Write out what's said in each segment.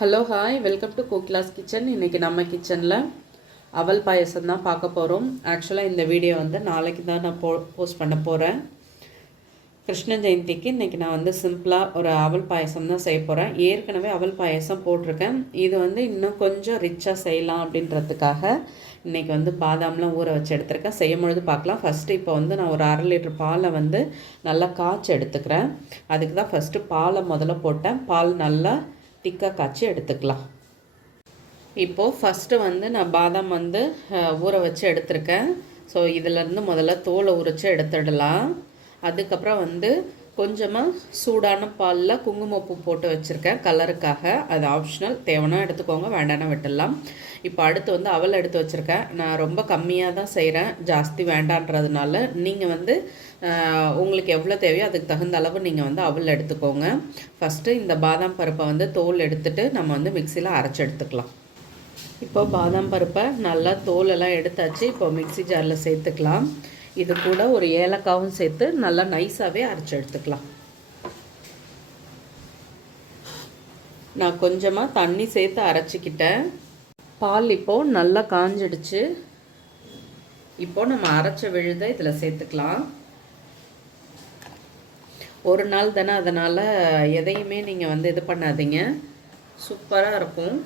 Hello hi welcome to Kokila's kitchen. இன்றைக்கி நம்ம கிச்சனில் அவல் பாயசம் தான் பார்க்க போகிறோம். ஆக்சுவலாக இந்த வீடியோ வந்து நாளைக்கு தான் நான் போஸ்ட் பண்ண போகிறேன். கிருஷ்ண ஜெயந்திக்கு இன்றைக்கி நான் வந்து சிம்பிளாக ஒரு அவல் பாயசம் தான் செய்ய போகிறேன். ஏற்கனவே அவல் பாயசம் போட்டிருக்கேன். இது வந்து இன்னும் கொஞ்சம் ரிச்சாக செய்யலாம் அப்படின்றதுக்காக இன்றைக்கி வந்து பாதாம்லாம் ஊற வச்சு எடுத்துருக்கேன். செய்யும் பொழுது பார்க்கலாம். ஃபஸ்ட்டு இப்போ வந்து நான் ஒரு 1/2 லிட்டர் பாலை வந்து நல்லா காய்ச்சி எடுத்துக்கிறேன். அதுக்கு தான் ஃபஸ்ட்டு பாலை முதல்ல போட்டேன். பால் நல்லா திக்காக காய்ச்சி எடுத்துக்கலாம். இப்போது ஃபஸ்ட்டு வந்து நான் பாதாம் வந்து ஊற வச்சு எடுத்திருக்கேன். ஸோ இதிலேருந்து முதல்ல தோலை உரித்து எடுத்துடலாம். அதுக்கப்புறம் வந்து கொஞ்சமாக சூடான பாலில் குங்குமப்பூ போட்டு வச்சுருக்கேன் கலருக்காக. அது ஆப்ஷனல், தேவைன்னா எடுத்துக்கோங்க, வேண்டானா விட்டுடலாம். இப்போ அடுத்து வந்து அவல் எடுத்து வச்சுருக்கேன். நான் ரொம்ப கம்மியாக தான் செய்கிறேன், ஜாஸ்தி வேண்டான்றதுனால நீங்கள் வந்து உங்களுக்கு எவ்வளோ தேவையோ அதுக்கு தகுந்த அளவு நீங்கள் வந்து அவல் எடுத்துக்கோங்க. ஃபஸ்ட்டு இந்த பாதாம் பருப்பை வந்து தோல் எடுத்துகிட்டு நம்ம வந்து மிக்சியில் அரைச்சி எடுத்துக்கலாம். இப்போ பாதாம் பருப்பை நல்லா தோலெல்லாம் எடுத்தாச்சு. இப்போ மிக்சி ஜாரில் சேர்த்துக்கலாம். இது கூட ஒரு ஏலக்காவும் சேர்த்து நல்லா நைஸாகவே அரைச்சி எடுத்துக்கலாம். நான் கொஞ்சமாக தண்ணி சேர்த்து அரைச்சிக்கிட்டேன். பால் இப்போது நல்லா காஞ்சிடுச்சு. இப்போது நம்ம அரைச்ச விழுதை இதில் சேர்த்துக்கலாம். ஒரு நாள் தானே, அதனால் எதையுமே நீங்கள் வந்து இது பண்ணாதீங்க, சூப்பராக இருக்கும்.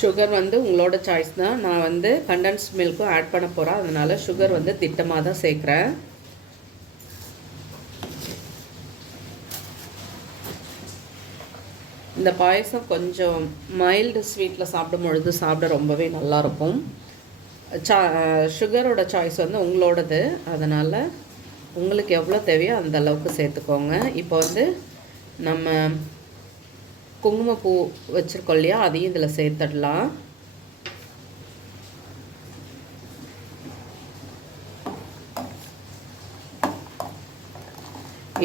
சுகர் வந்து உங்களோட சாய்ஸ் தான். நான் வந்து கண்டென்ஸ்ட் மில்க்கும் ஆட் பண்ண போகிறேன், அதனால் சுகர் வந்து திட்டமாக தான் சேர்க்குறேன். இந்த பாயசம் கொஞ்சம் மைல்டு ஸ்வீட்டில் சாப்பிடும் பொழுது சாப்பிட ரொம்பவே நல்லாயிருக்கும். சுகரோட சாய்ஸ் வந்து உங்களோடது, அதனால் உங்களுக்கு எவ்வளோ தேவையோ அந்த அளவுக்கு சேர்த்துக்கோங்க. இப்போ வந்து நம்ம குங்குமப்பூ வச்சுருக்கோம் இல்லையா, அதையும் இதில் சேர்த்துடலாம்.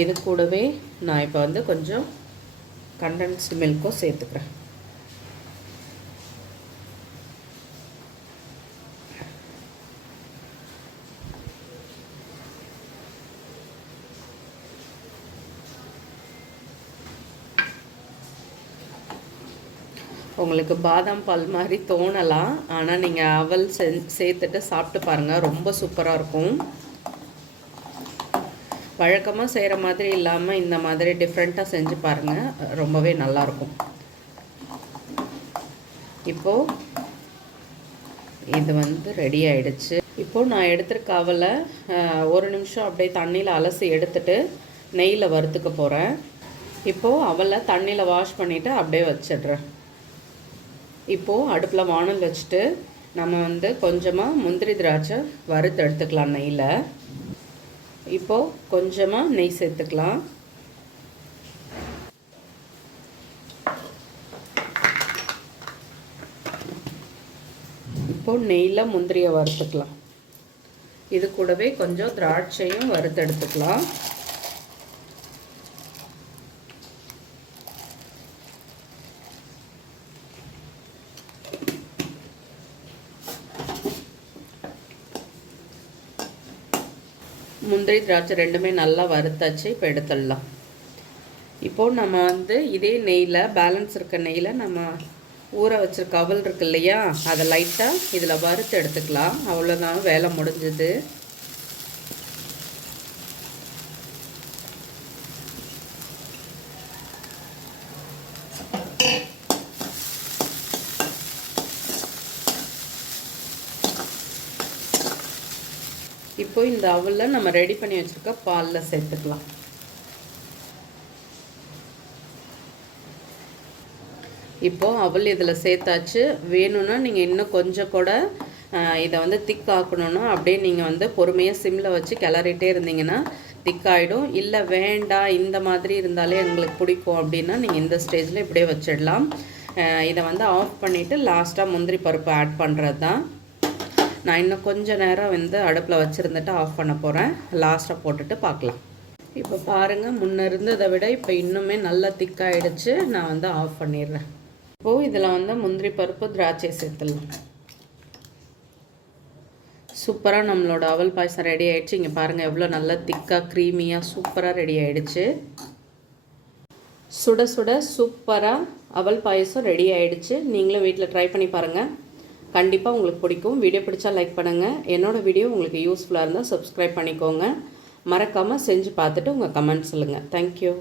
இது கூடவே நான் இப்போ வந்து கொஞ்சம் கண்டென்ஸ்டு மில்க்கும் சேர்த்துக்கிறேன். உங்களுக்கு பாதாம் பால் மாதிரி தோணலாம், ஆனால் நீங்கள் அவல் சேர்த்துட்டு சாப்பிட்டு பாருங்கள், ரொம்ப சூப்பராக இருக்கும். வழக்கமாக செய்கிற மாதிரி இல்லாமல் இந்த மாதிரி டிஃப்ரெண்ட்டாக செஞ்சு பாருங்கள், ரொம்பவே நல்லாயிருக்கும். இப்போது இது வந்து ரெடி ஆகிடுச்சு. இப்போது நான் எடுத்துருக்க அவலை 1 நிமிஷம் அப்படியே தண்ணியில் அலசி எடுத்துட்டு நெய்யில் வறுத்துக்க போகிறேன். இப்போது அவலை தண்ணியில் வாஷ் பண்ணிவிட்டு அப்படியே வச்சிடுறேன். இப்போது அடுப்பில் வானல் வச்சுட்டு நம்ம வந்து கொஞ்சமாக முந்திரி திராட்சை வறுத்து எடுத்துக்கலாம் நெய்யில். இப்போது கொஞ்சமாக நெய் சேர்த்துக்கலாம். இப்போது நெய்யில் முந்திரியை வறுத்துக்கலாம். இது கூடவே கொஞ்சம் திராட்சையும் வறுத்து எடுத்துக்கலாம். முந்திரி திராட்சை ரெண்டுமே நல்லா வறுத்தாச்சு. இப்போ எடுத்துடலாம். இப்போது நம்ம வந்து இதே நெய்யில், பேலன்ஸ் இருக்க நெய்யில் நம்ம ஊற வச்சுருக்க அவல் இருக்கு இல்லையா, அதை லைட்டாக இதில் வறுத்து எடுத்துக்கலாம். அவ்வளோதான், வேலை முடிஞ்சது. இப்போ இந்த அவலில் நம்ம ரெடி பண்ணி வச்சுருக்க பாலில் சேர்த்துக்கலாம். இப்போது அவல் இதில் சேர்த்தாச்சு. வேணும்னா நீங்கள் இன்னும் கொஞ்சம் கூட இதை வந்து திக் ஆக்கணுன்னா அப்படியே நீங்கள் வந்து பொறுமையாக சிம்மில் வச்சு கிளறிட்டே இருந்தீங்கன்னா திக்காயிடும். இல்லை வேண்டாம், இந்த மாதிரி இருந்தாலே எங்களுக்கு பிடிக்கும் அப்படின்னா நீங்கள் இந்த ஸ்டேஜில் இப்படியே வச்சிடலாம். இதை வந்து ஆஃப் பண்ணிவிட்டு லாஸ்ட்டாக முந்திரி பருப்பு ஆட் பண்ணுறது தான். நான் இன்னும் கொஞ்சம் நேரம் வந்து அடுப்பில் வச்சுருந்துட்டு ஆஃப் பண்ண போகிறேன். லாஸ்ட்டாக போட்டுட்டு பார்க்கலாம். இப்போ பாருங்கள், முன்னே இருந்ததை விட இப்போ இன்னுமே நல்லா திக்காகிடுச்சு. நான் வந்து ஆஃப் பண்ணிடுறேன். இப்போது இதில் வந்து முந்திரி பருப்பு திராட்சை சேர்த்துடலாம். சூப்பராக நம்மளோட அவல் பாயசம் ரெடி ஆகிடுச்சு. இங்கே பாருங்கள் எவ்வளோ நல்லா திக்காக க்ரீமியாக சூப்பராக ரெடி ஆகிடுச்சு. சுட சுட சூப்பராக அவல் பாயசம் ரெடி ஆகிடுச்சு. நீங்களும் வீட்டில் ட்ரை பண்ணி பாருங்கள், கண்டிப்பாக உங்களுக்கு பிடிக்கும். வீடியோ பிடிச்சா லைக் பண்ணுங்கள். என்னோடய வீடியோ உங்களுக்கு யூஸ்ஃபுல்லாக இருந்தால் சப்ஸ்கிரைப் பண்ணிக்கோங்க. மறக்காமல் செஞ்சு பார்த்துட்டு உங்கள் கமெண்ட் சொல்லுங்கள். தேங்க்யூ.